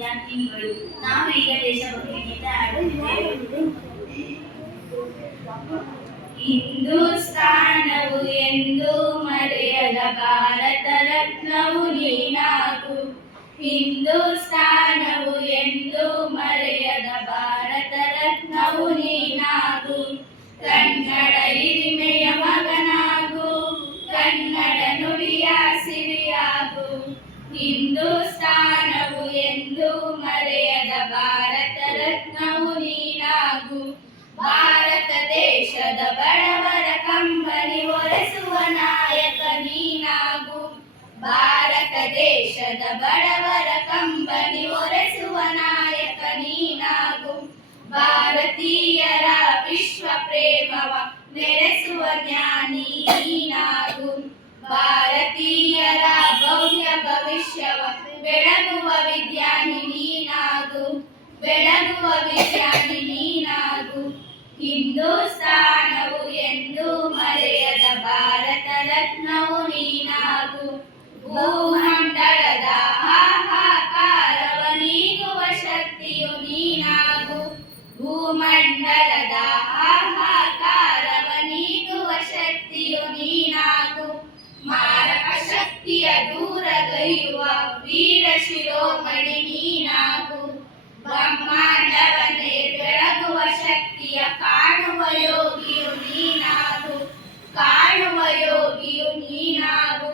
ವಿದ್ಯಾರ್ಥಿನಿಗಳು ನಾವು ಈಗ ದೇಶಭಕ್ತಿ ಗೀತೆ ಹಾಡುತ್ತಿದ್ದೇವೆ. ಹಿಂದೂಸ್ತಾನವು ಎಂದು ಮರೆಯದ ಭಾರತ ರತ್ನವು ನೀನಾಗು. ಹಿಂದೂಸ್ತಾನವು ಎಂದು ಮರೆಯದ ಭಾರತ ರತ್ನವು ನೀನಾಗು. ಕನ್ನಡ ಹಿರಿಮೆಯ ಮಗನಾಗು, ಕನ್ನಡ ನುಡಿಯ ಸಿರಿಯಾಗು. ಹಿಂದೂಸ್ತಾನವು ಎಂದು ಮರೆಯದ ಭಾರತ ರತ್ನವು ನೀನಾಗು. ಭಾರತ ದೇಶದ ಬಡವರ ಕಂಬನಿ ಒರೆಸುವ ನಾಯಕ ನೀನಾಗು. ಭಾರತ ದೇಶದ ಬಡವರ ಕಂಬನಿ ಒರೆಸುವ ನಾಯಕ ನೀನಾಗು. ಭಾರತೀಯರ ವಿಶ್ವ ಪ್ರೇಮವ ಮೆರೆಸುವ ಜ್ಞಾನಿ ನೀನಾಗು. ಭಾರತೀಯರ ಭವ್ಯ ಭವಿಷ್ಯವ ಬೆಳಗುವ ವಿಜ್ಞಾನಿ ನೀನಾಗು. ಬೆಳಗುವ ವಿಜ್ಞಾನಿ ನೀನಾಗು. ಹಿಂದೂಸ್ತಾನವು ಎಂದು ಮರೆಯದ ಭಾರತ ರತ್ನವು ನೀನಾಗು. ಭೂಮಂಡಲದ ಹಾಹಾಕಾರವ ನೀಗುವ ಶಕ್ತಿಯು ನೀನಾಗು. ಭೂಮಂಡಲದ ಹಾಹಾಕಾರವ ನೀಗುವ ಶಕ್ತಿಯು ನೀನಾಗು. ಮಾರಕ ಶಕ್ತಿಯ ದೂರಗೈಯುವ ವೀರ ಶಿರೋಮಣಿ ನೀನಾಗು. ಬ್ರಹ್ಮಾಂಡವನ್ನೇ ಬೆಳಗುವ ಶಕ್ತಿಯ ಕಾಣುವ ಯೋಗಿಯು ನೀನಾಗು. ಕಾಣುವ ಯೋಗಿಯು ನೀನಾಗು.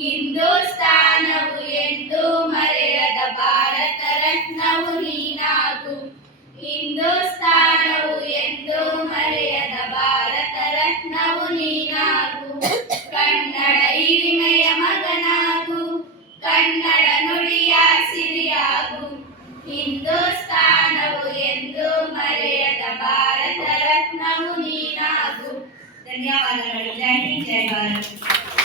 ಹಿಂದೂಸ್ತಾನವು ಎಂದು ಮರೆಯದ ಭಾರತ ರತ್ನವು ನೀನಾಗು. ಹಿಂದೂಸ್ತಾನವು ಎಂದು ಮರೆಯದ ಭಾರತ ರತ್ನವು ನೀನಾಗು. ಕನ್ನಡ ಹಿರಿಮೆಯ ಮಗನಾಗು, ಕನ್ನಡ ನುಡಿಯ ಸಿರಿಯಾಗು. ಹಿಂದೂಸ್ತಾನವು ಎಂದು ಮರೆಯದ ಭಾರತ ರತ್ನವು ನೀನಾಗು. ಧನ್ಯವಾದಗಳು. ಜೈ ಹಿಂದ್, ಜೈ ಭಾರತ್.